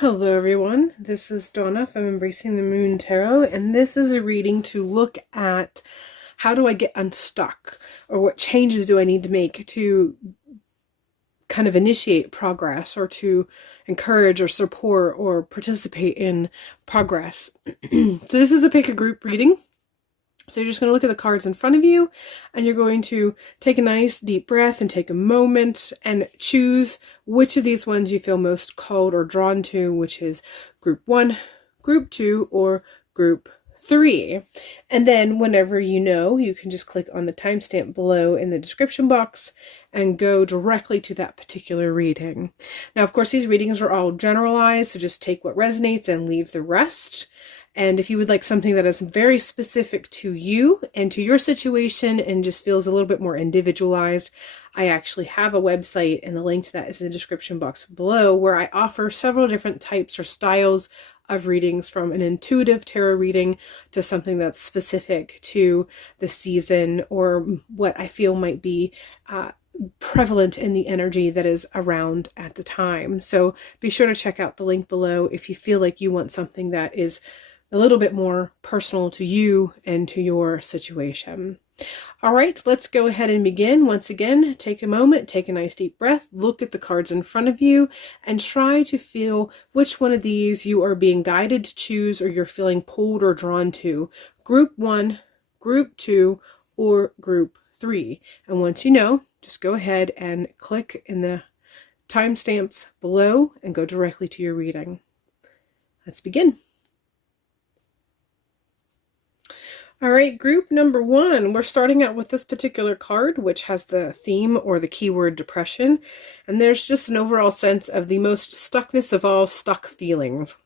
Hello everyone, this is Donna from Embracing the Moon Tarot, and this is a reading to look at how do I get unstuck, or what changes do I need to make to kind of initiate progress, or to encourage or support or participate in progress. So this is a pick a group reading. So you're just going to look at the cards in front of you, and you're going to take a nice deep breath and take a moment and choose which of these ones you feel most called or drawn to, which is group 1, group 2, or group 3. And then whenever you know, you can just click on the timestamp below in the description box and go directly to that particular reading. Now, of course, these readings are all generalized, so just take what resonates and leave the rest. And if you would like something that is very specific to you and to your situation and just feels a little bit more individualized, I actually have a website, and the link to that is in the description box below, where I offer several different types or styles of readings, from an intuitive tarot reading to something that's specific to the season or what I feel might be prevalent in the energy that is around at the time. So be sure to check out the link below if you feel like you want something that is a little bit more personal to you and to your situation. All right, let's go ahead and begin. Once again, take a moment, take a nice deep breath, look at the cards in front of you, and try to feel which one of these you are being guided to choose, or you're feeling pulled or drawn to. Group 1, group 2, or group 3. And once you know, just go ahead and click in the timestamps below and go directly to your reading. Let's begin. All right, group number 1, we're starting out with this particular card, which has the theme or the keyword depression. And there's just an overall sense of the most stuckness of all stuck feelings.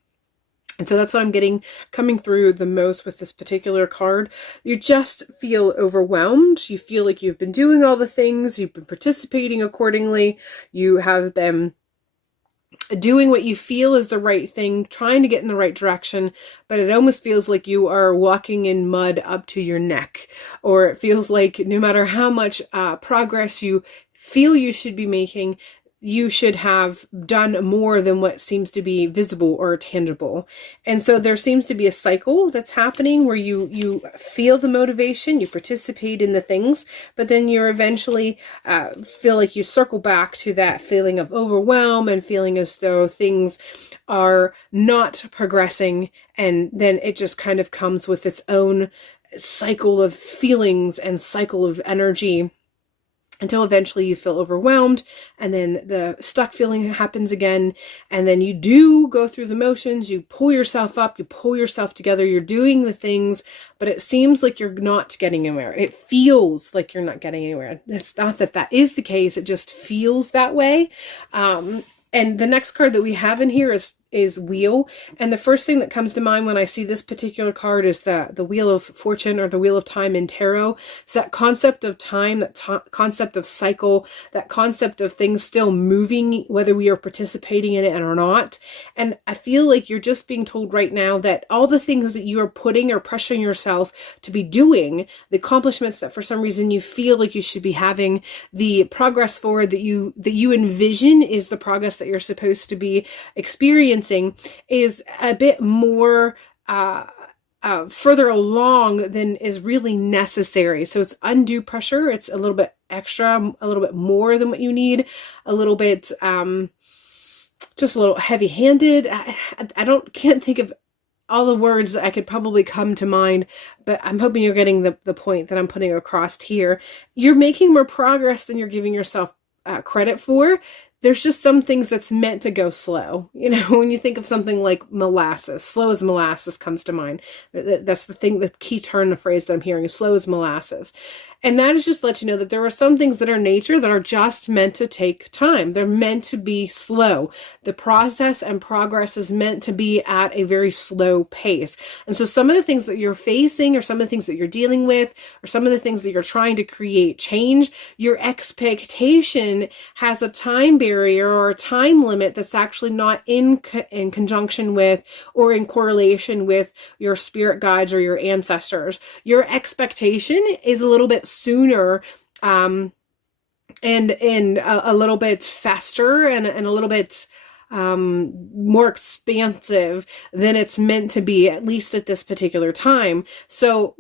And so that's what I'm getting coming through the most with this particular card. You just feel overwhelmed. You feel like you've been doing all the things. You've been participating accordingly. You have been doing what you feel is the right thing, trying to get in the right direction, but it almost feels like you are walking in mud up to your neck, or it feels like no matter how much progress you feel you should be making, you should have done more than what seems to be visible or tangible. And so there seems to be a cycle that's happening where you feel the motivation, you participate in the things, but then you're eventually feel like you circle back to that feeling of overwhelm and feeling as though things are not progressing. And then it just kind of comes with its own cycle of feelings and cycle of energy, until eventually you feel overwhelmed, and then the stuck feeling happens again, and then you do go through the motions, you pull yourself up, you pull yourself together, you're doing the things, but it seems like you're not getting anywhere. It feels like you're not getting anywhere. It's not that that is the case, it just feels that way. And the next card that we have in here is Wheel. And the first thing that comes to mind when I see this particular card is the Wheel of Fortune, or the Wheel of Time in tarot. So that concept of time, that concept of cycle, that concept of things still moving, whether we are participating in it or not. And I feel like you're just being told right now that all the things that you are putting or pressuring yourself to be doing, the accomplishments that for some reason you feel like you should be having, the progress forward that you envision is the progress that you're supposed to be experiencing, is a bit more further along than is really necessary. So it's undue pressure. It's a little bit extra, a little bit more than what you need, a little bit just a little heavy-handed. I can't think of all the words that I could probably come to mind, but I'm hoping you're getting the point that I'm putting across here. You're making more progress than you're giving yourself credit for. There's just some things that's meant to go slow. You know, when you think of something like molasses, slow as molasses comes to mind. That's the key turn, the phrase that I'm hearing is slow as molasses. And that is just to let you know that there are some things that are nature that are just meant to take time. They're meant to be slow. The process and progress is meant to be at a very slow pace. And so some of the things that you're facing, or some of the things that you're dealing with, or some of the things that you're trying to create change, your expectation has a time barrier or a time limit that's actually not in conjunction with or in correlation with your spirit guides or your ancestors. Your expectation is a little bit sooner and a little bit faster and a little bit more expansive than it's meant to be, at least at this particular time. So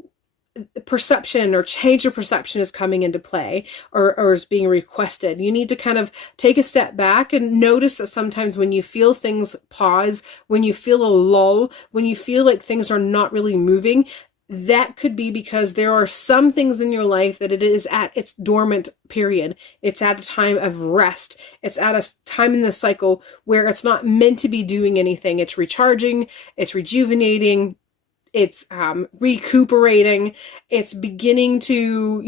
perception or change of perception is coming into play, or is being requested. You need to kind of take a step back and notice that sometimes when you feel things pause, when you feel a lull, when you feel like things are not really moving, that could be because there are some things in your life that it is at its dormant period. It's at a time of rest. It's at a time in the cycle where it's not meant to be doing anything. It's recharging, it's rejuvenating, it's recuperating, it's beginning to,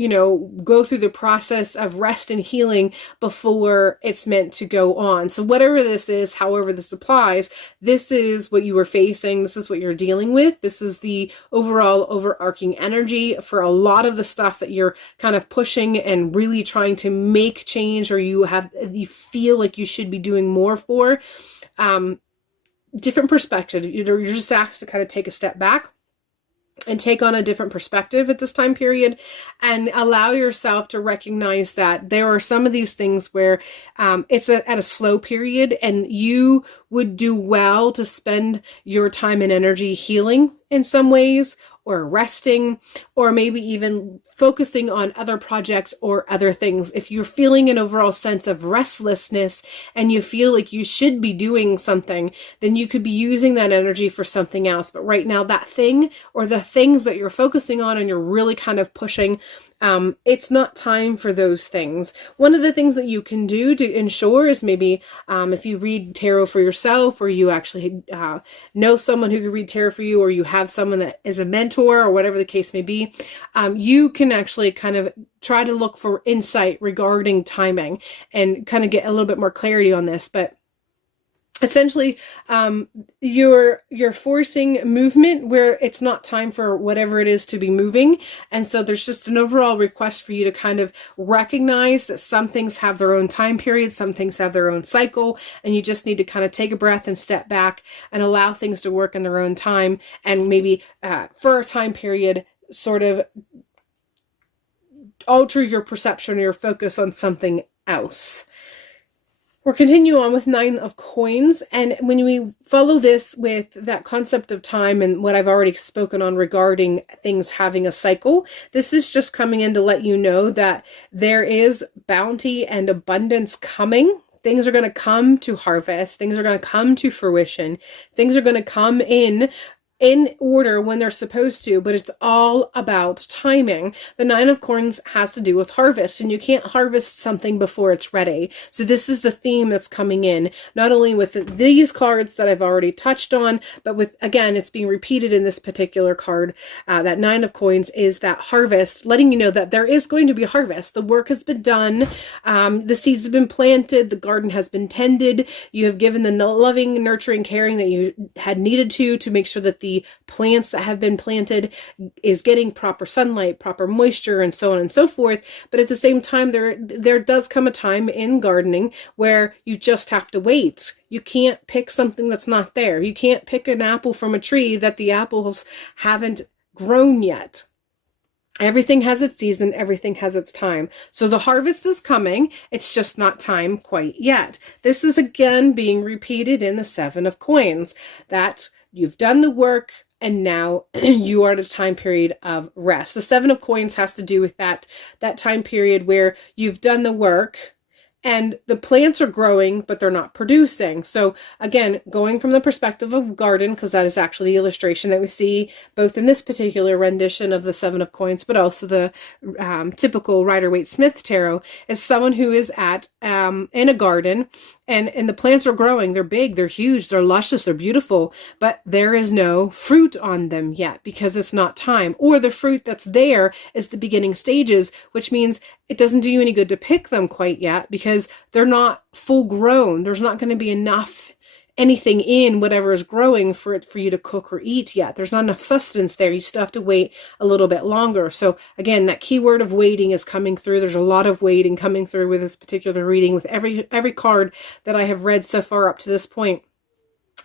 go through the process of rest and healing before it's meant to go on. So whatever this is, however this applies, this is what you are facing, this is what you're dealing with, this is the overall overarching energy for a lot of the stuff that you're kind of pushing and really trying to make change, or you feel like you should be doing more for. Different perspective. You're just asked to kind of take a step back and take on a different perspective at this time period, and allow yourself to recognize that there are some of these things where it's at a slow period, and you would do well to spend your time and energy healing in some ways, or resting, or maybe even focusing on other projects or other things. If you're feeling an overall sense of restlessness and you feel like you should be doing something, then you could be using that energy for something else. But right now, that thing or the things that you're focusing on and you're really kind of pushing, it's not time for those things. One of the things that you can do to ensure is maybe if you read tarot for yourself, or you actually know someone who can read tarot for you, or you have someone that is a mentor, or whatever the case may be, you can actually kind of try to look for insight regarding timing and kind of get a little bit more clarity on this. But essentially, you're forcing movement where it's not time for whatever it is to be moving. And so there's just an overall request for you to kind of recognize that some things have their own time period, some things have their own cycle, and you just need to kind of take a breath and step back and allow things to work in their own time, and maybe for a time period sort of alter your perception or your focus on something else. We'll continue on with 9 of Coins, and when we follow this with that concept of time and what I've already spoken on regarding things having a cycle, this is just coming in to let you know that there is bounty and abundance coming. Things are going to come to harvest. Things are going to come to fruition. Things are going to come in order when they're supposed to, but it's all about timing. The 9 of Coins has to do with harvest, and you can't harvest something before it's ready. So this is the theme that's coming in, not only with these cards that I've already touched on, but with, again, it's being repeated in this particular card. That 9 of Coins is that harvest, letting you know that there is going to be a harvest. The work has been done. The seeds have been planted. The garden has been tended. You have given the loving, nurturing, caring that you had needed to make sure that the plants that have been planted is getting proper sunlight, proper moisture, and so on and so forth. But at the same time, there does come a time in gardening where you just have to wait. You can't pick something that's not there. You can't pick an apple from a tree that the apples haven't grown yet. Everything has its season, everything has its time. So the harvest is coming, it's just not time quite yet. This is again being repeated in the 7 of Coins, that you've done the work and now you are at a time period of rest. The 7 of Coins has to do with that time period where you've done the work and the plants are growing, but they're not producing. So again, going from the perspective of garden, because that is actually the illustration that we see both in this particular rendition of the 7 of Coins, but also the typical Rider-Waite-Smith tarot, is someone who is at in a garden, and the plants are growing. They're big, they're huge, they're luscious, they're beautiful, but there is no fruit on them yet because it's not time. Or the fruit that's there is the beginning stages, which means it doesn't do you any good to pick them quite yet because they're not full grown. There's not going to be enough anything in whatever is growing for you to cook or eat yet. There's not enough sustenance there. You still have to wait a little bit longer. So again, that keyword of waiting is coming through. There's a lot of waiting coming through with this particular reading, with every card that I have read so far up to this point.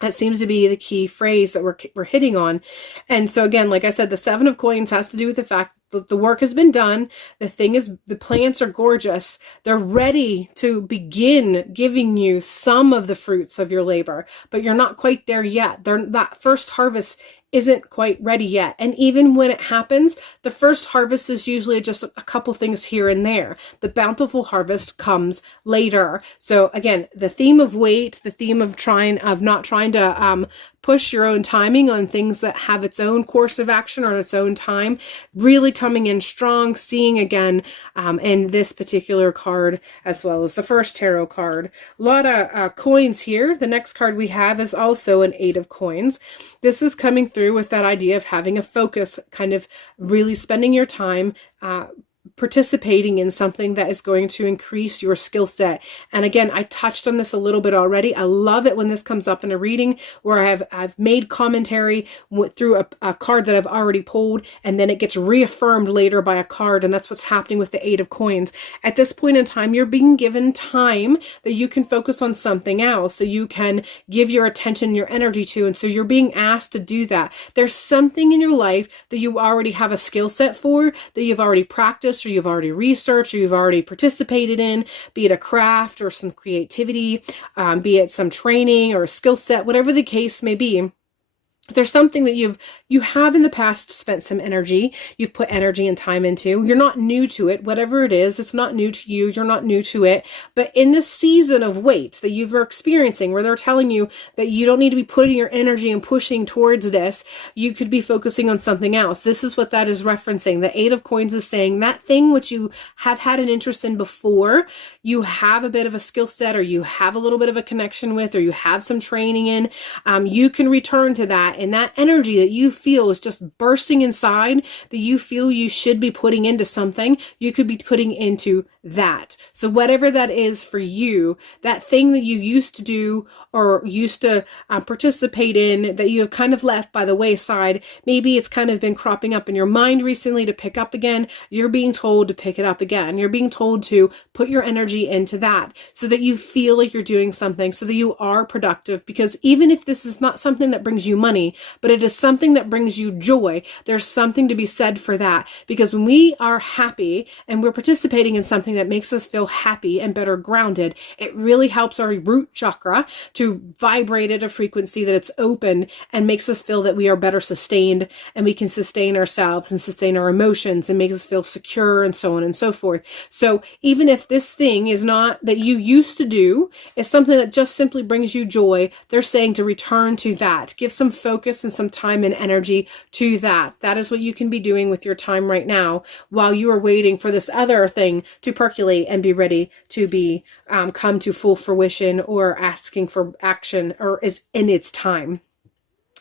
That seems to be the key phrase that we're hitting on. And so again, like I said, the 7 of Coins has to do with the fact The work has been done. The plants are gorgeous. They're ready to begin giving you some of the fruits of your labor, but you're not quite there yet. That first harvest isn't quite ready yet. And even when it happens, the first harvest is usually just a couple things here and there. The bountiful harvest comes later. So again, the theme of wait, the theme of not trying to push your own timing on things that have its own course of action or its own time, really coming in strong, seeing again in this particular card as well as the first tarot card. A lot of coins here. The next card we have is also an 8 of coins. This is coming through with that idea of having a focus, kind of really spending your time participating in something that is going to increase your skill set. And again, I touched on this a little bit already. I love it when this comes up in a reading where I've made commentary through a card that I've already pulled, and then it gets reaffirmed later by a card, and that's what's happening with the 8 of coins. At this point in time, you're being given time that you can focus on something else, that you can give your attention, your energy to, and so you're being asked to do that. There's something in your life that you already have a skill set for, that you've already practiced, or you've already researched, or you've already participated in, be it a craft or some creativity, be it some training or a skill set, whatever the case may be. There's something that you have in the past spent some energy, you've put energy and time into. You're not new to it, whatever it is, it's not new to you, you're not new to it. But in this season of wait that you're experiencing, where they're telling you that you don't need to be putting your energy and pushing towards this, you could be focusing on something else. This is what that is referencing. The 8 of coins is saying that thing which you have had an interest in before, you have a bit of a skill set, or you have a little bit of a connection with, or you have some training in, you can return to that. And that energy that you feel is just bursting inside, that you feel you should be putting into something, you could be putting into that. So whatever that is for you, that thing that you used to do or used to participate in that you have kind of left by the wayside, maybe it's kind of been cropping up in your mind recently to pick up again, you're being told to pick it up again. You're being told to put your energy into that so that you feel like you're doing something, so that you are productive. Because even if this is not something that brings you money, but it is something that brings you joy, there's something to be said for that. Because when we are happy and we're participating in something that makes us feel happy and better grounded, it really helps our root chakra to vibrate at a frequency that it's open and makes us feel that we are better sustained, and we can sustain ourselves and sustain our emotions and make us feel secure, and so on and so forth. So even if this thing is not that you used to do, it's something that just simply brings you joy, they're saying to return to that. Give some focus and some time and energy to that. That is what you can be doing with your time right now while you are waiting for this other thing to percolate and be ready to be come to full fruition, or asking for action, or is in its time.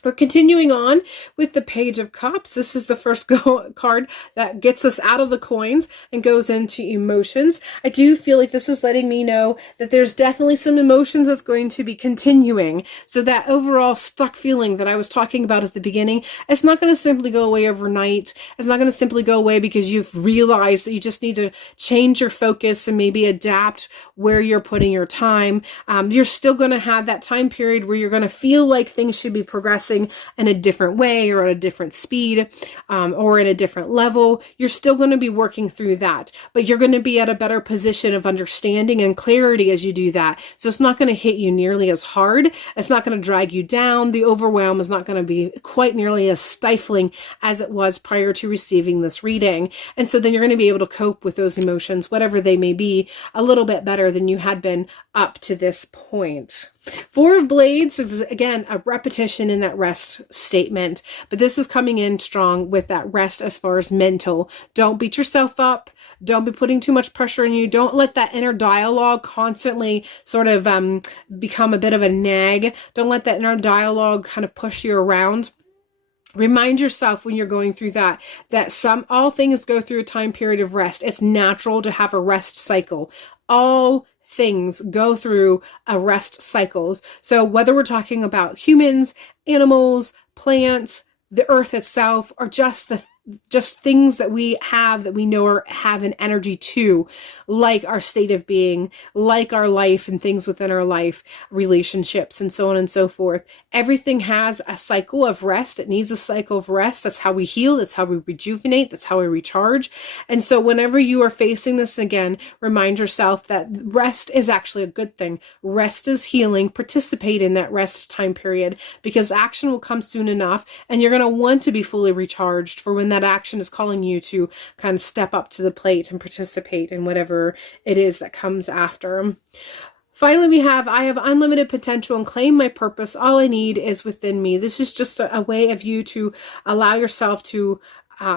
We're continuing on with the Page of Cups. This is the first card that gets us out of the coins and goes into emotions. I do feel like this is letting me know that there's definitely some emotions that's going to be continuing. So that overall stuck feeling that I was talking about at the beginning, it's not going to simply go away overnight. It's not going to simply go away because you've realized that you just need to change your focus and maybe adapt where you're putting your time. You're still going to have that time period where you're going to feel like things should be progressing in a different way, or at a different speed, or in a different level. You're still going to be working through that, but you're going to be at a better position of understanding and clarity as you do that. So it's not going to hit you nearly as hard. It's not going to drag you down. The overwhelm is not going to be quite nearly as stifling as it was prior to receiving this reading. And so then you're going to be able to cope with those emotions, whatever they may be, a little bit better than you had been up to this point. 4 of Blades is, again, a repetition in that rest statement, but this is coming in strong with that rest as far as mental. Don't beat yourself up. Don't be putting too much pressure on you. Don't let that inner dialogue constantly sort of become a bit of a nag. Don't let that inner dialogue kind of push you around. Remind yourself when you're going through that all things go through a time period of rest. It's natural to have a rest cycle. All things go through a rest cycles. So whether we're talking about humans, animals, plants, the earth itself, or just just things that we have that we know or have an energy to, like our state of being, like our life and things within our life, relationships, and so on and so forth. Everything has a cycle of rest. It needs a cycle of rest. That's how we heal. That's how we rejuvenate. That's how we recharge. And so whenever you are facing this again, remind yourself that rest is actually a good thing. Rest is healing. Participate in that rest time period, because action will come soon enough, and you're going to want to be fully recharged for when that action is calling you to kind of step up to the plate and participate in whatever it is that comes after. Finally, we have, I have unlimited potential and claim my purpose. All I need is within me. This is just a way of you to allow yourself to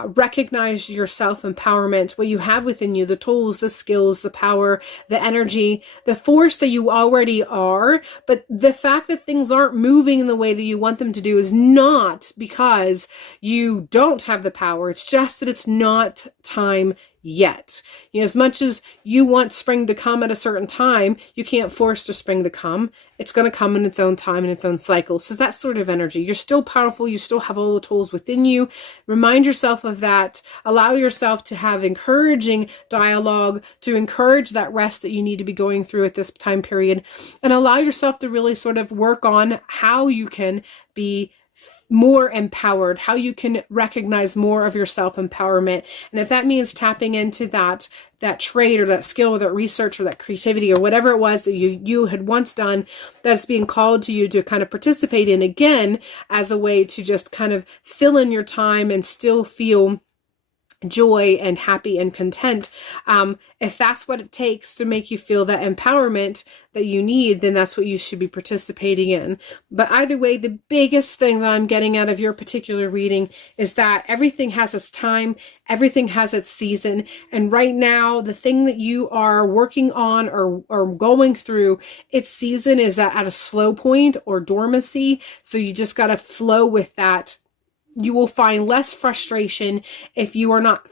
recognize your self-empowerment, what you have within you, the tools, the skills, the power, the energy, the force that you already are. But the fact that things aren't moving in the way that you want them to do is not because you don't have the power. It's just that it's not time yet. You know, as much as you want spring to come at a certain time, you can't force the spring to come. It's going to come in its own time, in its own cycle. So that sort of energy. You're still powerful. You still have all the tools within you. Remind yourself of that. Allow yourself to have encouraging dialogue, to encourage that rest that you need to be going through at this time period, and allow yourself to really sort of work on how you can be more empowered, how you can recognize more of your self-empowerment. And if that means tapping into that trait or that skill or that research or that creativity or whatever it was that you had once done that's being called to you to kind of participate in again as a way to just kind of fill in your time and still feel joy and happy and content. If that's what it takes to make you feel that empowerment that you need, then that's what you should be participating in. But either way, the biggest thing that I'm getting out of your particular reading is that everything has its time, everything has its season. And right now, the thing that you are working on or going through, its season is at a slow point or dormancy. So you just got to flow with that. You will find less frustration if you're not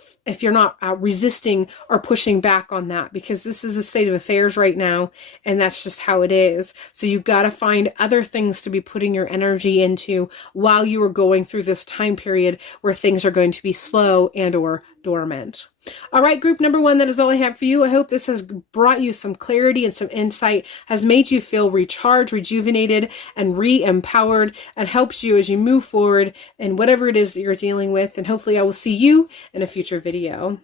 resisting or pushing back on that, because this is a state of affairs right now, and that's just how it is. So you've got to find other things to be putting your energy into while you are going through this time period where things are going to be slow and or dormant. All right, group number 1, that is all I have for you. I hope this has brought you some clarity and some insight, has made you feel recharged, rejuvenated, and re-empowered, and helps you as you move forward in whatever it is that you're dealing with. And hopefully I will see you in a future video.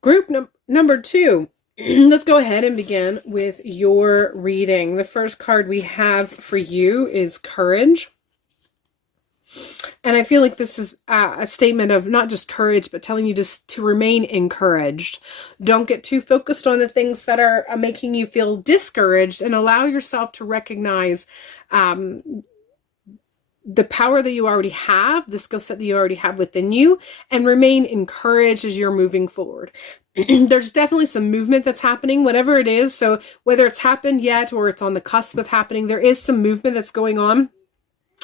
Group number 2. Let's go ahead and begin with your reading. The first card we have for you is Courage. And I feel like this is a statement of not just courage, but telling you just to remain encouraged. Don't get too focused on the things that are making you feel discouraged, and allow yourself to recognize the power that you already have, the skill set that you already have within you, and remain encouraged as you're moving forward. There's definitely some movement that's happening, whatever it is. So whether it's happened yet or it's on the cusp of happening, there is some movement that's going on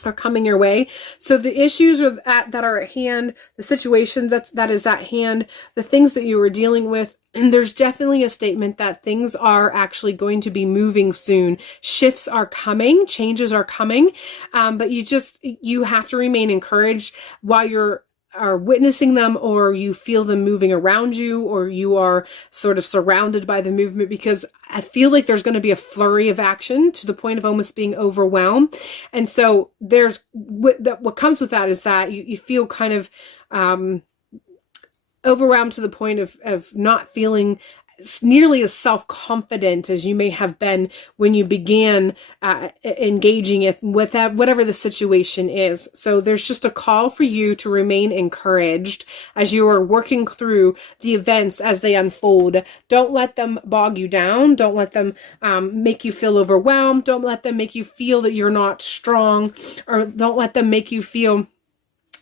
are coming your way. So the issues that are at hand, the situations that is at hand, the things that you are dealing with, and there's definitely a statement that things are actually going to be moving soon. Shifts are coming, changes are coming, but you have to remain encouraged while you're witnessing them, or you feel them moving around you, or you are sort of surrounded by the movement, because I feel like there's going to be a flurry of action to the point of almost being overwhelmed. And so what comes with that is that you feel kind of overwhelmed to the point of not feeling nearly as self-confident as you may have been when you began engaging with that, whatever the situation is. So there's just a call for you to remain encouraged as you are working through the events as they unfold. Don't let them bog you down. Don't let them make you feel overwhelmed. Don't let them make you feel that you're not strong, or don't let them make you feel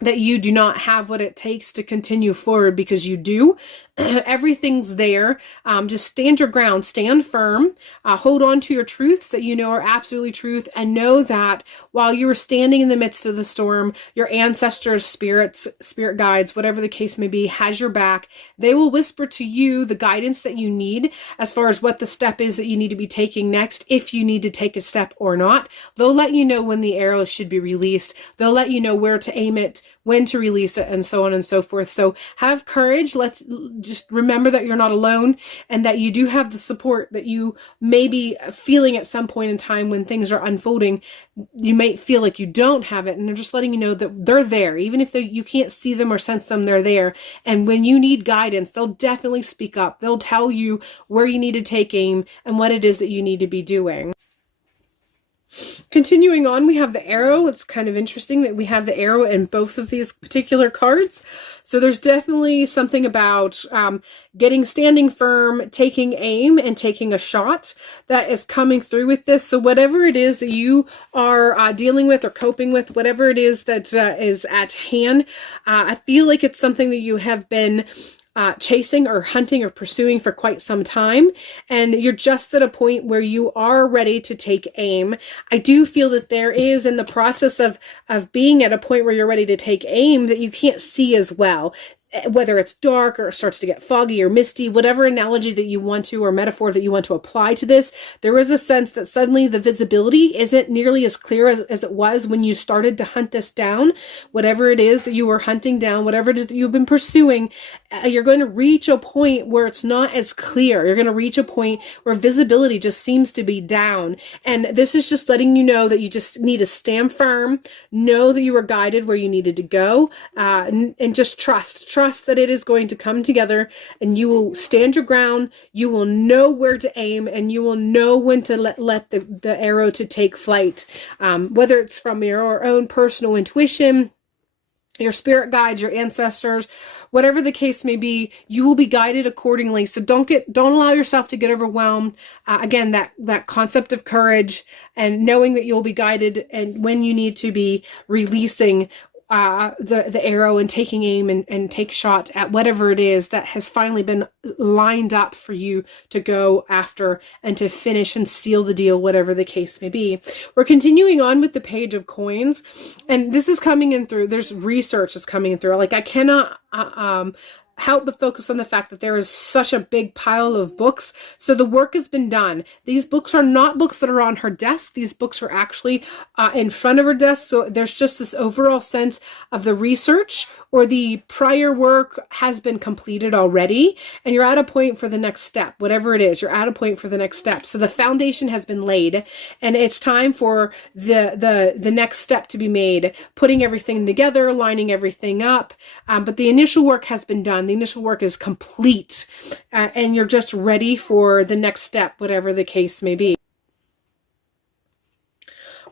that you do not have what it takes to continue forward, because you do. Everything's there. Just stand your ground, stand firm, hold on to your truths that you know are absolutely truth, and know that while you are standing in the midst of the storm, your ancestors, spirits, spirit guides, whatever the case may be, has your back. They will whisper to you the guidance that you need as far as what the step is that you need to be taking next, if you need to take a step or not. They'll let you know when the arrows should be released. They'll let you know where to aim it, when to release it, and so on and so forth. So have courage. Let's just remember that you're not alone, and that you do have the support that you may be feeling at some point in time when things are unfolding. You might feel like you don't have it, and they're just letting you know that they're there. Even if you can't see them or sense them, they're there. And when you need guidance, they'll definitely speak up. They'll tell you where you need to take aim and what it is that you need to be doing. Continuing on, we have the arrow. It's kind of interesting that we have the arrow in both of these particular cards. So there's definitely something about standing firm, taking aim, and taking a shot that is coming through with this. So whatever it is that you are dealing with or coping with, whatever it is that is at hand, I feel like it's something that you have been chasing or hunting or pursuing for quite some time, and you're just at a point where you are ready to take aim. I do feel that there is, in the process of being at a point where you're ready to take aim, that you can't see as well. Whether it's dark or it starts to get foggy or misty, whatever analogy that you want to, or metaphor that you want to apply to this, there is a sense that suddenly the visibility isn't nearly as clear as it was when you started to hunt this down. Whatever it is that you were hunting down, whatever it is that you've been pursuing, you're going to reach a point where it's not as clear. You're going to reach a point where visibility just seems to be down. And this is just letting you know that you just need to stand firm, know that you were guided where you needed to go, and just trust that it is going to come together, and you will stand your ground. You will know where to aim, and you will know when to let the arrow to take flight. Whether it's from your own personal intuition, your spirit guides, your ancestors, whatever the case may be, you will be guided accordingly. So don't allow yourself to get overwhelmed. Again, that concept of courage and knowing that you'll be guided, and when you need to be releasing the arrow and taking aim and take shot at whatever it is that has finally been lined up for you to go after and to finish and seal the deal, whatever the case may be. We're continuing on with the Page of Coins, and this is coming in through, there's research that's coming in through. Like, I cannot help but focus on the fact that there is such a big pile of books. So the work has been done. These books are not books that are on her desk. These books are actually in front of her desk. So there's just this overall sense of the research or the prior work has been completed already, and you're at a point for the next step. Whatever it is, you're at a point for the next step. So the foundation has been laid, and it's time for the next step to be made, putting everything together, lining everything up. But the initial work has been done. The initial work is complete, and you're just ready for the next step, whatever the case may be.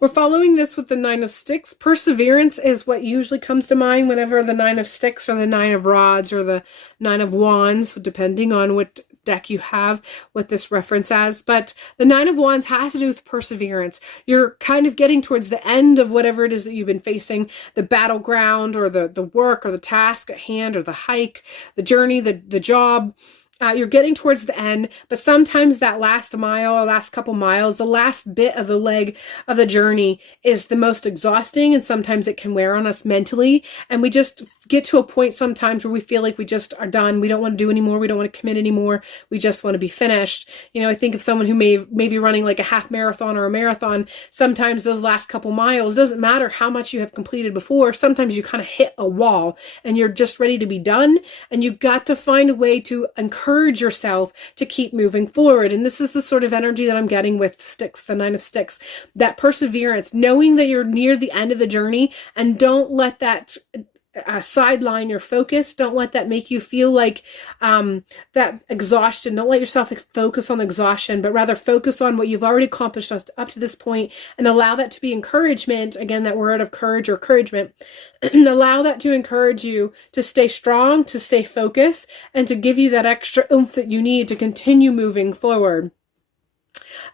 We're following this with the Nine of Sticks. Perseverance is what usually comes to mind whenever the Nine of Sticks or the Nine of Rods or the Nine of Wands, depending on what deck you have, what this reference as. But the Nine of Wands has to do with perseverance. You're kind of getting towards the end of whatever it is that you've been facing, the battleground or the work or the task at hand or the hike, the journey, the job. You're getting towards the end, but sometimes that last mile or last couple miles, the last bit of the leg of the journey is the most exhausting, and sometimes it can wear on us mentally. And we just get to a point sometimes where we feel like we just are done. We don't want to do anymore. We don't want to commit anymore. We just want to be finished. You know, I think of someone who may be running like a half marathon or a marathon. Sometimes those last couple miles, doesn't matter how much you have completed before. Sometimes you kind of hit a wall and you're just ready to be done. And you got to find a way to encourage yourself to keep moving forward. And this is the sort of energy that I'm getting with Sticks, the Nine of Sticks, that perseverance, knowing that you're near the end of the journey, and don't let that sideline your focus. Don't let that make you feel like that exhaustion. Don't let yourself focus on exhaustion, but rather focus on what you've already accomplished up to this point, and allow that to be encouragement. Again, that word of courage or encouragement. And allow that to encourage you to stay strong, to stay focused, and to give you that extra oomph that you need to continue moving forward.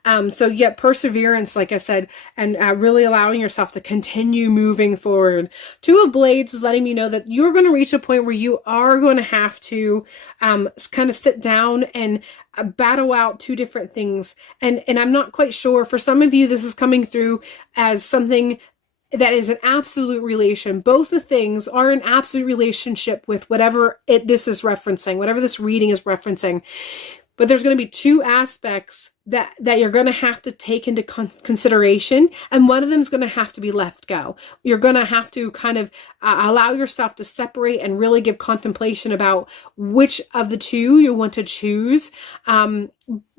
So yet perseverance, like I said, and really allowing yourself to continue moving forward. Two of Blades is letting me know that you're going to reach a point where you are going to have to kind of sit down and battle out two different things. And I'm not quite sure. For some of you, this is coming through as something that is an absolute relation. Both the things are an absolute relationship with whatever this is referencing, whatever this reading is referencing. But there's going to be two aspects that you're going to have to take into consideration, and one of them is going to have to be left go. You're going to have to kind of allow yourself to separate and really give contemplation about which of the two you want to choose.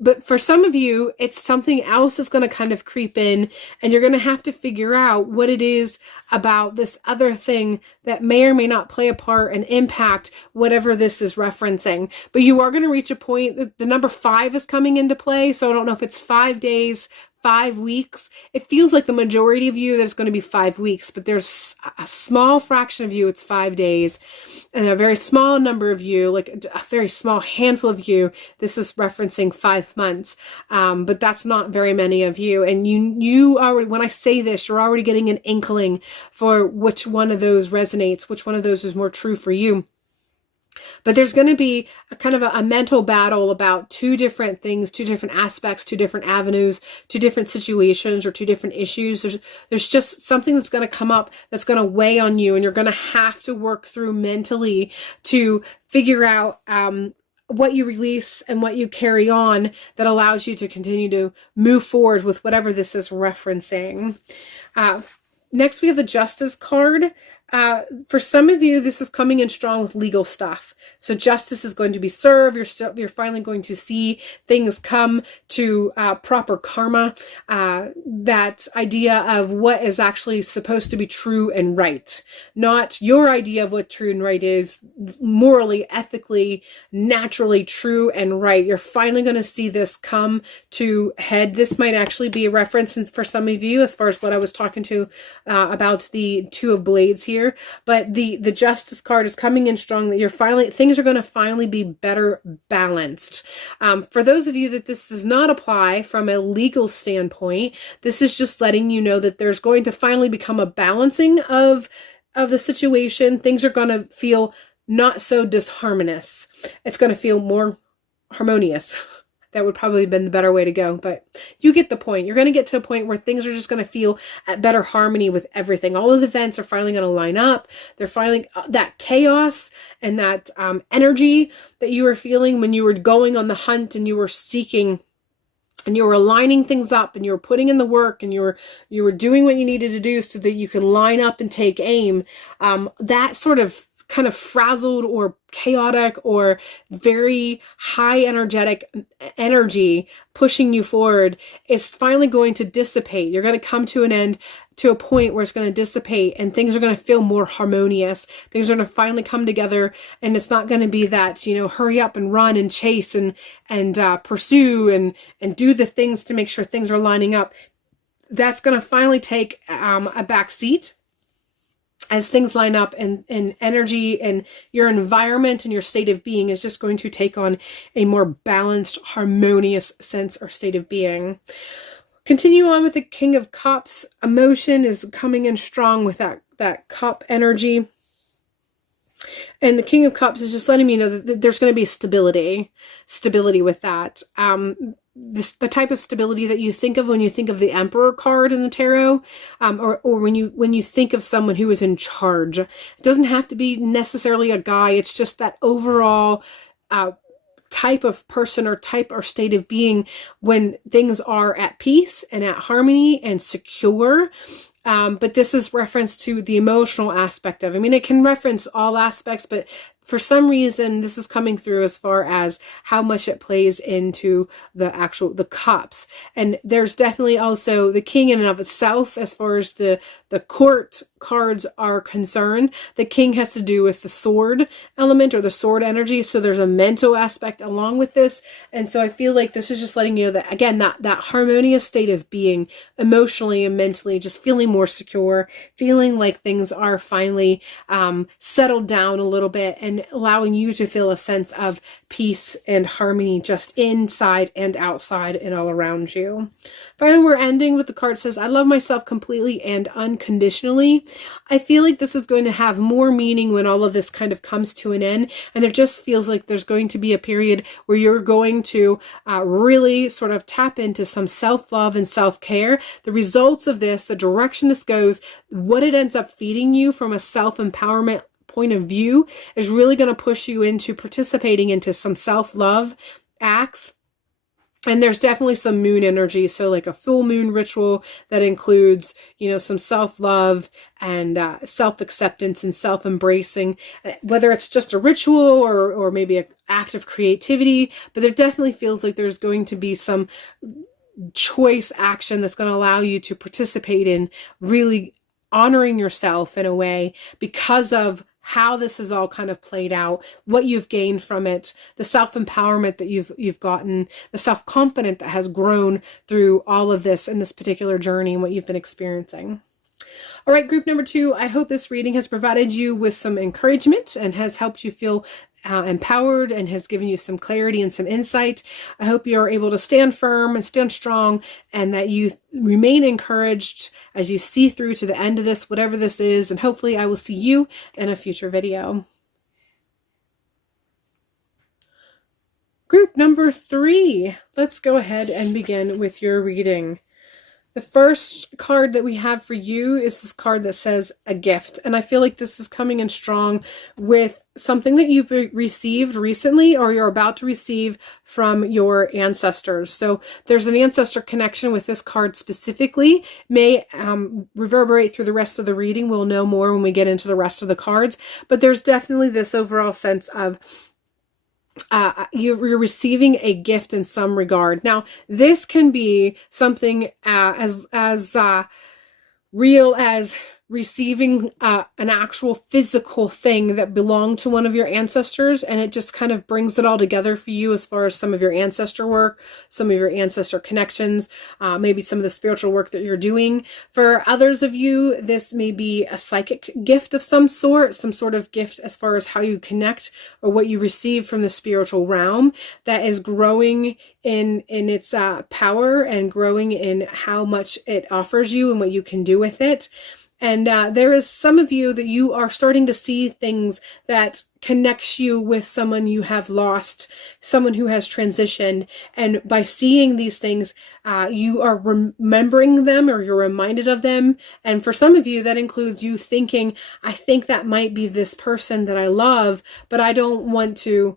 But for some of you, it's something else that's going to kind of creep in, and you're going to have to figure out what it is about this other thing that may or may not play a part and impact whatever this is referencing. But you are going to reach a point that the number 5 is coming into play. So I don't know if it's 5 days, 5 weeks. It feels like the majority of you that it's going to be 5 weeks, but there's a small fraction of you it's 5 days, and a very small number of you, like a very small handful of you, this is referencing 5 months. But that's not very many of you, and you already, when I say this, you're already getting an inkling for which one of those resonates, which one of those is more true for you. But there's going to be a kind of a mental battle about 2 different things, 2 different aspects, 2 different avenues, 2 different situations, or 2 different issues. There's just something that's going to come up that's going to weigh on you, and you're going to have to work through mentally to figure out what you release and what you carry on that allows you to continue to move forward with whatever this is referencing. Next, we have the Justice card. For some of you, this is coming in strong with legal stuff. So justice is going to be served. You're finally going to see things come to proper karma. That idea of what is actually supposed to be true and right. Not your idea of what true and right is, morally, ethically, naturally true and right. You're finally going to see this come to head. This might actually be a reference for some of you as far as what I was talking to about the 2 of Blades here. But the Justice card is coming in strong, that things are going to finally be better balanced. For those of you that this does not apply from a legal standpoint, this is just letting you know that there's going to finally become a balancing of the situation. Things are going to feel not so disharmonious. It's going to feel more harmonious. That would probably have been the better way to go, but you get the point. You're going to get to a point where things are just going to feel at better harmony with everything. All of the events are finally going to line up. They're finally, that chaos and that energy that you were feeling when you were going on the hunt and you were seeking and you were lining things up and you were putting in the work and you were doing what you needed to do so that you could line up and take aim. That sort of kind of frazzled or chaotic or very high energetic energy pushing you forward is finally going to dissipate. You're going to come to an end, to a point where it's going to dissipate and things are going to feel more harmonious. Things are going to finally come together, and it's not going to be that, hurry up and run and chase and pursue and do the things to make sure things are lining up. That's going to finally take a back seat as things line up, and energy and your environment and your state of being is just going to take on a more balanced, harmonious sense or state of being. Continue on with the King of Cups. Emotion is coming in strong with that cup energy. And the King of Cups is just letting me know that there's going to be stability with that. The type of stability that you think of when you think of the Emperor card in the tarot, or when you think of someone who is in charge. It doesn't have to be necessarily a guy. It's just that overall type of person or type or state of being when things are at peace and at harmony and secure. But this is reference to the emotional aspect of it. I mean, it can reference all aspects, but for some reason, this is coming through as far as how much it plays into the cups. And there's definitely also the king in and of itself, as far as the court cards are concerned. The king has to do with the sword element or the sword energy. So there's a mental aspect along with this. And so I feel like this is just letting you know that, again, that harmonious state of being emotionally and mentally, just feeling more secure, feeling like things are finally settled down a little bit, and allowing you to feel a sense of peace and harmony just inside and outside and all around you. Finally, we're ending with the card that says, I love myself completely and unconditionally. I feel like this is going to have more meaning when all of this kind of comes to an end. And it just feels like there's going to be a period where you're going to really sort of tap into some self-love and self-care. The results of this, the direction this goes, what it ends up feeding you from a self-empowerment point of view is really going to push you into participating into some self-love acts And there's definitely some moon energy. So like a full moon ritual that includes, some self-love and self-acceptance and self-embracing, whether it's just a ritual or maybe an act of creativity. But there definitely feels like there's going to be some choice action that's going to allow you to participate in really honoring yourself in a way because of how this is all kind of played out, what you've gained from it, the self-empowerment that you've gotten, the self-confidence that has grown through all of this in this particular journey and what you've been experiencing. All right, group number 2, I hope this reading has provided you with some encouragement and has helped you feel empowered and has given you some clarity and some insight. I hope you're able to stand firm and stand strong, and that you remain encouraged as you see through to the end of this, whatever this is, and hopefully I will see you in a future video. Group number 3, let's go ahead and begin with your reading. The first card that we have for you is this card that says a gift. And I feel like this is coming in strong with something that you've received recently or you're about to receive from your ancestors. So there's an ancestor connection with this card specifically. May reverberate through the rest of the reading. We'll know more when we get into the rest of the cards. But there's definitely this overall sense of you're receiving a gift in some regard. Now, this can be something as real as receiving an actual physical thing that belonged to one of your ancestors, and it just kind of brings it all together for you as far as some of your ancestor work, some of your ancestor connections, maybe some of the spiritual work that you're doing. For others of you, this may be a psychic gift of some sort of gift as far as how you connect or what you receive from the spiritual realm that is growing in its power and growing in how much it offers you and what you can do with it. And there is some of you that you are starting to see things that connects you with someone you have lost, someone who has transitioned. And by seeing these things, you are remembering them or you're reminded of them. And for some of you, that includes you thinking, I think that might be this person that I love, but I don't want to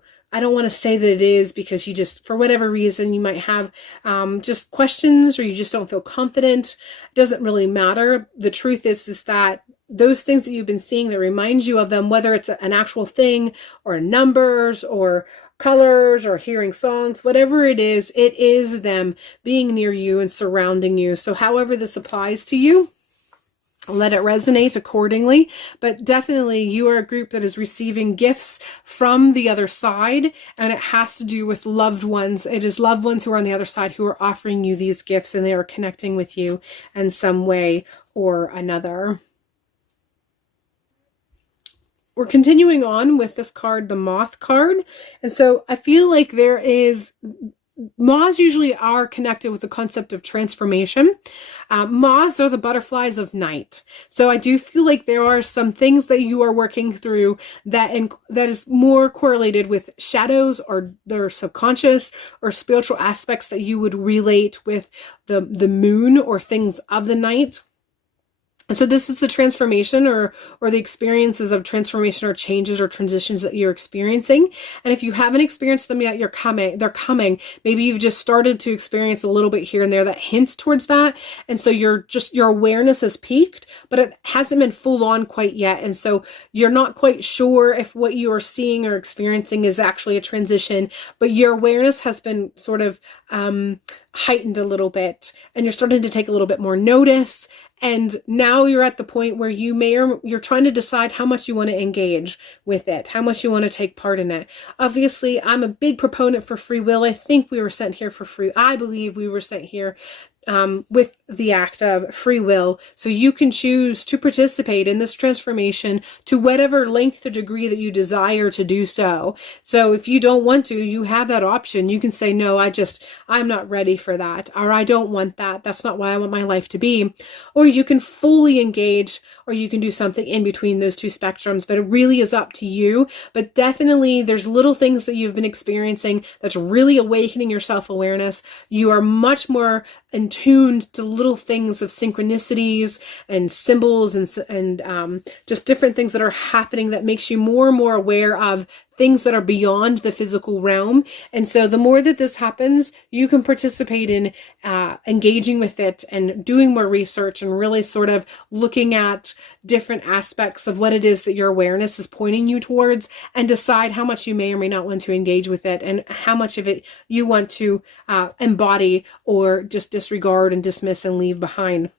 say that it is because you just, for whatever reason, you might have just questions or you just don't feel confident. It doesn't really matter. The truth is that those things that you've been seeing that remind you of them, whether it's an actual thing or numbers or colors or hearing songs, whatever it is them being near you and surrounding you. So however this applies to you, let it resonate accordingly. But definitely you are a group that is receiving gifts from the other side, and it has to do with loved ones. It is loved ones who are on the other side who are offering you these gifts, and they are connecting with you in some way or another. We're continuing on with this card, the Moth card. And so I feel like moths usually are connected with the concept of transformation. Moths are the butterflies of night. So I do feel like there are some things that you are working through that is more correlated with shadows or their subconscious or spiritual aspects that you would relate with the moon or things of the night. And so this is the transformation or the experiences of transformation or changes or transitions that you're experiencing. And if you haven't experienced them yet, they're coming. Maybe you've just started to experience a little bit here and there that hints towards that. And so your awareness has peaked, but it hasn't been full on quite yet. And so you're not quite sure if what you are seeing or experiencing is actually a transition, but your awareness has been sort of heightened a little bit, and you're starting to take a little bit more notice. And now you're at the point where you're trying to decide how much you want to engage with it, how much you want to take part in it. Obviously, I'm a big proponent for free will. I think we were sent here for free. I believe we were sent here with the act of free will. So you can choose to participate in this transformation to whatever length or degree that you desire to do so. So if you don't want to, you have that option. You can say, no, I'm not ready for that. Or I don't want that. That's not why I want my life to be. Or you can fully engage, or you can do something in between those two spectrums, but it really is up to you. But definitely there's little things that you've been experiencing that's really awakening your self-awareness. You are much more in tuned to little things of synchronicities and symbols and just different things that are happening that makes you more and more aware of things that are beyond the physical realm. And so the more that this happens, you can participate in engaging with it and doing more research and really sort of looking at different aspects of what it is that your awareness is pointing you towards, and decide how much you may or may not want to engage with it and how much of it you want to embody or just disregard and dismiss and leave behind.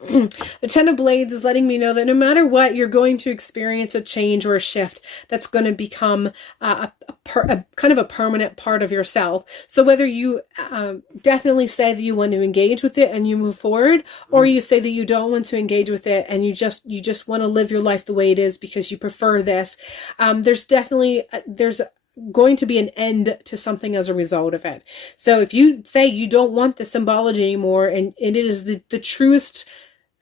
The Ten of Blades is letting me know that no matter what, you're going to experience a change or a shift that's going to become a kind of a permanent part of yourself. So whether you definitely say that you want to engage with it and you move forward, or you say that you don't want to engage with it and you just want to live your life the way it is because you prefer this, there's definitely there's going to be an end to something as a result of it. So if you say you don't want the symbology anymore, and it is the truest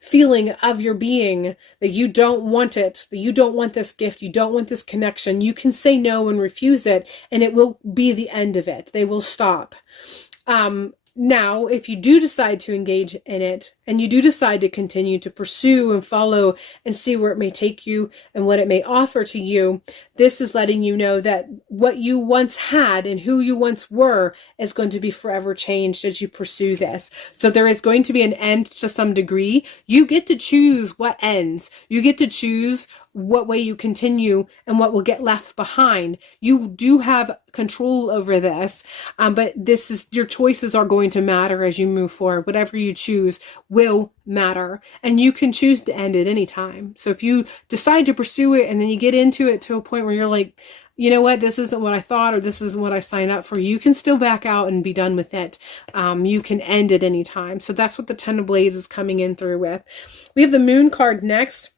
feeling of your being that you don't want it, that you don't want this gift, you don't want this connection, you can say no and refuse it, and it will be the end of it. They will stop. Now, if you do decide to engage in it, and you do decide to continue to pursue and follow and see where it may take you and what it may offer to you, this is letting you know that what you once had and who you once were is going to be forever changed as you pursue this. So there is going to be an end to some degree. You get to choose what ends. You get to choose what way you continue and what will get left behind. You do have control over this, but your choices are going to matter as you move forward. Whatever you choose will matter, and you can choose to end it anytime. So if you decide to pursue it and then you get into it to a point where you're like, you know what, this isn't what I thought, or this isn't what I signed up for, you can still back out and be done with it. You can end it anytime. So that's what the Ten of Blades is coming in through with. We have the Moon card next.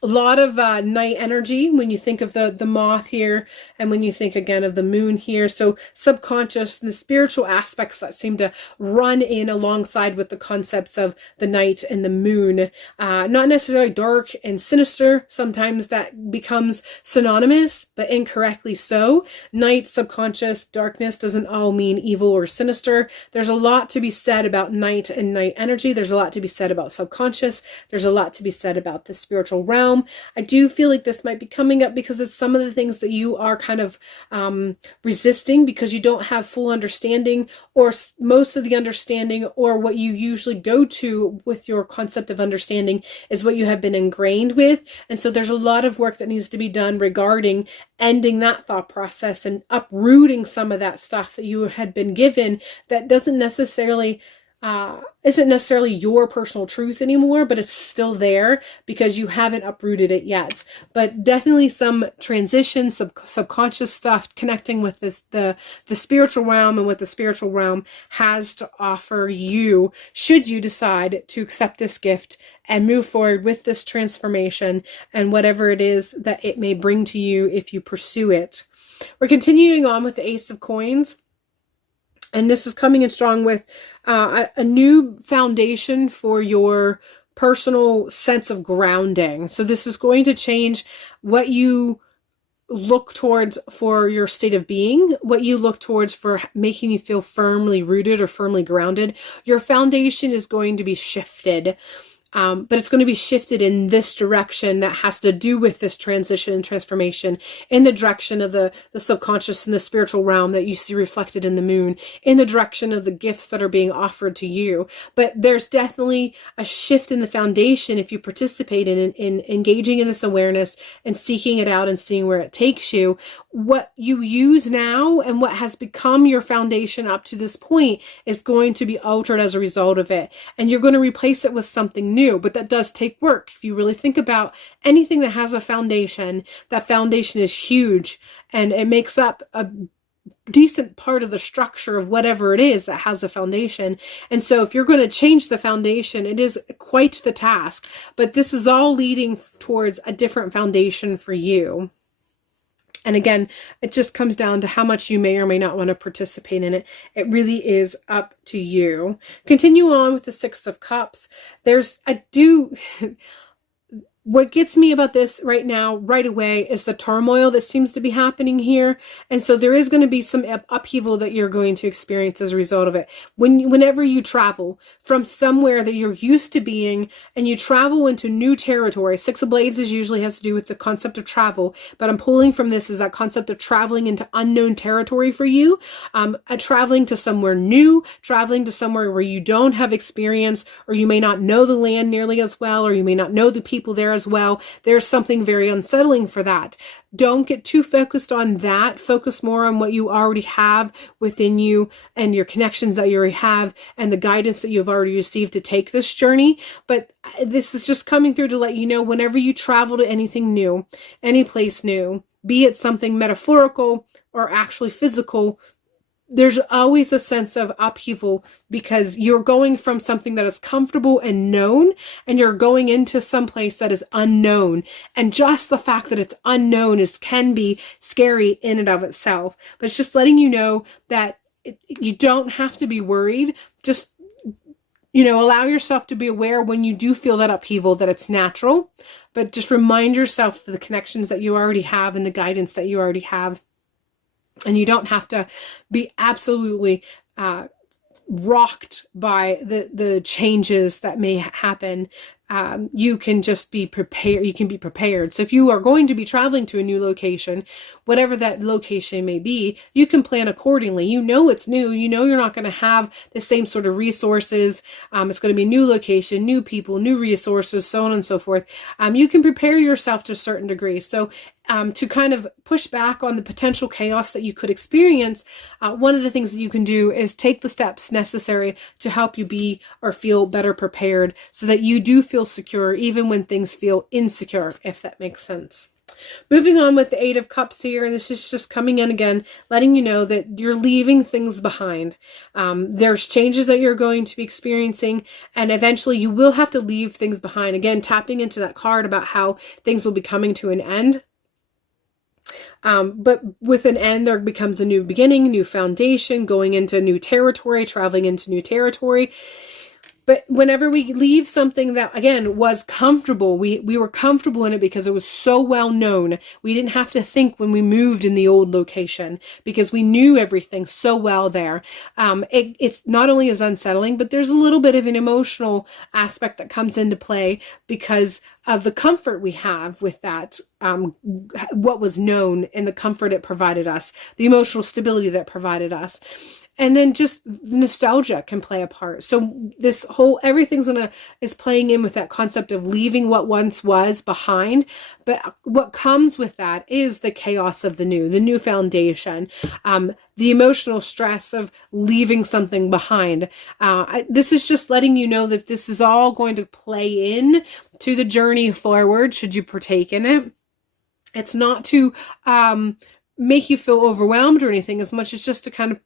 A lot of night energy when you think of the moth here, and when you think again of the moon here. So subconscious, the spiritual aspects that seem to run in alongside with the concepts of the night and the moon. Not necessarily dark and sinister. Sometimes that becomes synonymous, but incorrectly so. Night, subconscious, darkness doesn't all mean evil or sinister. There's a lot to be said about night and night energy. There's a lot to be said about subconscious. There's a lot to be said about the spiritual realm. I do feel like this might be coming up because it's some of the things that you are kind of resisting because you don't have full understanding, or most of the understanding, or what you usually go to with your concept of understanding is what you have been ingrained with. And so there's a lot of work that needs to be done regarding ending that thought process and uprooting some of that stuff that you had been given that doesn't necessarily isn't necessarily your personal truth anymore, but it's still there because you haven't uprooted it yet. But definitely some transition, subconscious stuff connecting with the spiritual realm and what the spiritual realm has to offer you, should you decide to accept this gift and move forward with this transformation and whatever it is that it may bring to you if you pursue it. We're continuing on with the Ace of Coins. And this is coming in strong with a new foundation for your personal sense of grounding. So this is going to change what you look towards for your state of being, what you look towards for making you feel firmly rooted or firmly grounded. Your foundation is going to be shifted. But it's going to be shifted in this direction that has to do with this transition and transformation, in the direction of the subconscious and the spiritual realm that you see reflected in the moon, in the direction of the gifts that are being offered to you. But there's definitely a shift in the foundation if you participate in engaging in this awareness and seeking it out and seeing where it takes you. What you use now and what has become your foundation up to this point is going to be altered as a result of it. And you're going to replace it with something new, but that does take work. If you really think about anything that has a foundation, that foundation is huge and it makes up a decent part of the structure of whatever it is that has a foundation. And so if you're going to change the foundation, it is quite the task, but this is all leading towards a different foundation for you. And again, it just comes down to how much you may or may not want to participate in it. It really is up to you. Continue on with the Six of Cups. What gets me about this right now, right away, is the turmoil that seems to be happening here. And so there is going to be some upheaval that you're going to experience as a result of it. Whenever you travel from somewhere that you're used to being and you travel into new territory, Six of Blades usually has to do with the concept of travel, but I'm pulling from this is that concept of traveling into unknown territory for you, traveling to somewhere new, traveling to somewhere where you don't have experience, or you may not know the land nearly as well, or you may not know the people there as well. There's something very unsettling for that. Don't get too focused on that. Focus more on what you already have within you and your connections that you already have and the guidance that you've already received to take this journey. But this is just coming through to let you know, whenever you travel to anything new, any place new, be it something metaphorical or actually physical, there's always a sense of upheaval, because you're going from something that is comfortable and known, and you're going into some place that is unknown. And just the fact that it's unknown can be scary in and of itself. But it's just letting you know that you don't have to be worried. Just, allow yourself to be aware when you do feel that upheaval, that it's natural. But just remind yourself of the connections that you already have and the guidance that you already have. And you don't have to be absolutely rocked by the changes that may happen. You can just be prepared. You can be prepared. So if you are going to be traveling to a new location, whatever that location may be, you can plan accordingly. It's new. You're not going to have the same sort of resources. It's going to be a new location, new people, new resources, so on and so forth. You can prepare yourself to a certain degree. So to kind of push back on the potential chaos that you could experience, one of the things that you can do is take the steps necessary to help you be or feel better prepared, so that you do feel secure even when things feel insecure, if that makes sense. Moving on with the Eight of Cups here, and this is just coming in again, letting you know that you're leaving things behind. There's changes that you're going to be experiencing, and eventually you will have to leave things behind. Again, tapping into that card about how things will be coming to an end. But with an end, there becomes a new beginning, new foundation, going into new territory, traveling into new territory. But whenever we leave something that, again, was comfortable, we were comfortable in it because it was so well known. We didn't have to think when we moved in the old location because we knew everything so well there. It's not only as unsettling, but there's a little bit of an emotional aspect that comes into play because of the comfort we have with that, what was known and the comfort it provided us, the emotional stability that provided us. And then just nostalgia can play a part. So this whole, is playing in with that concept of leaving what once was behind. But what comes with that is the chaos of the new foundation, the emotional stress of leaving something behind. This is just letting you know that this is all going to play in to the journey forward, should you partake in it. It's not to make you feel overwhelmed or anything, as much as just to kind of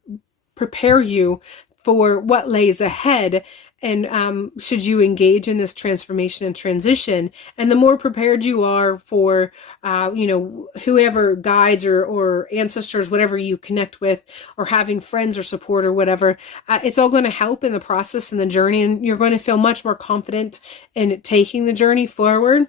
prepare you for what lays ahead. And should you engage in this transformation and transition, and the more prepared you are for, whoever guides or ancestors, whatever you connect with, or having friends or support or whatever, it's all going to help in the process and the journey. And you're going to feel much more confident in taking the journey forward.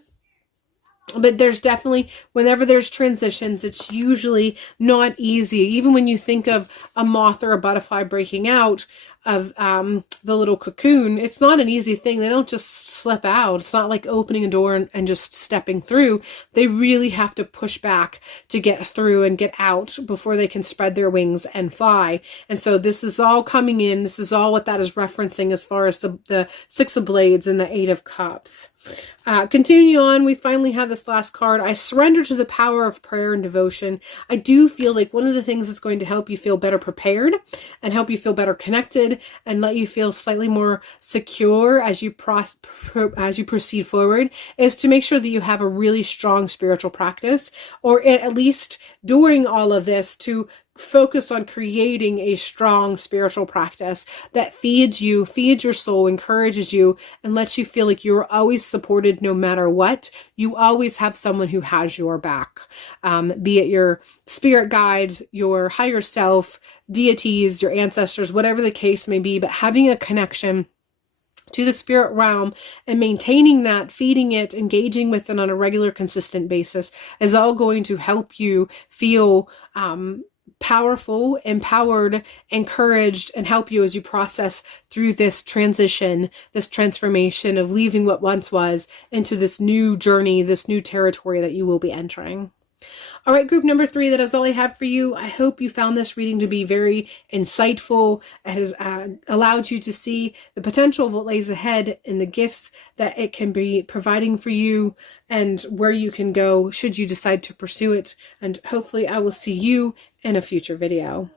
But there's definitely, whenever there's transitions, it's usually not easy. Even when you think of a moth or a butterfly breaking out of the little cocoon, it's not an easy thing. They don't just slip out. It's not like opening a door and just stepping through. They really have to push back to get through and get out before they can spread their wings and fly. And so this is all coming in. This is all what that is referencing as far as the Six of Blades and the Eight of Cups. Continuing on, we finally have this last card. I surrender to the power of prayer and devotion. I do feel like one of the things that's going to help you feel better prepared and help you feel better connected and let you feel slightly more secure as you proceed forward is to make sure that you have a really strong spiritual practice, or at least during all of this to focus on creating a strong spiritual practice that feeds your soul, encourages you, and lets you feel like you're always supported no matter what. You always have someone who has your back, be it your spirit guides, your higher self, deities, your ancestors, whatever the case may be, but having a connection to the spirit realm, and maintaining that, feeding it, engaging with it on a regular, consistent basis is all going to help you feel powerful, empowered, encouraged, and help you as you process through this transition, this transformation of leaving what once was into this new journey, this new territory that you will be entering. All right, group number 3, that is all I have for you. I hope you found this reading to be very insightful. It has allowed you to see the potential of what lays ahead and the gifts that it can be providing for you and where you can go should you decide to pursue it. And hopefully I will see you in a future video.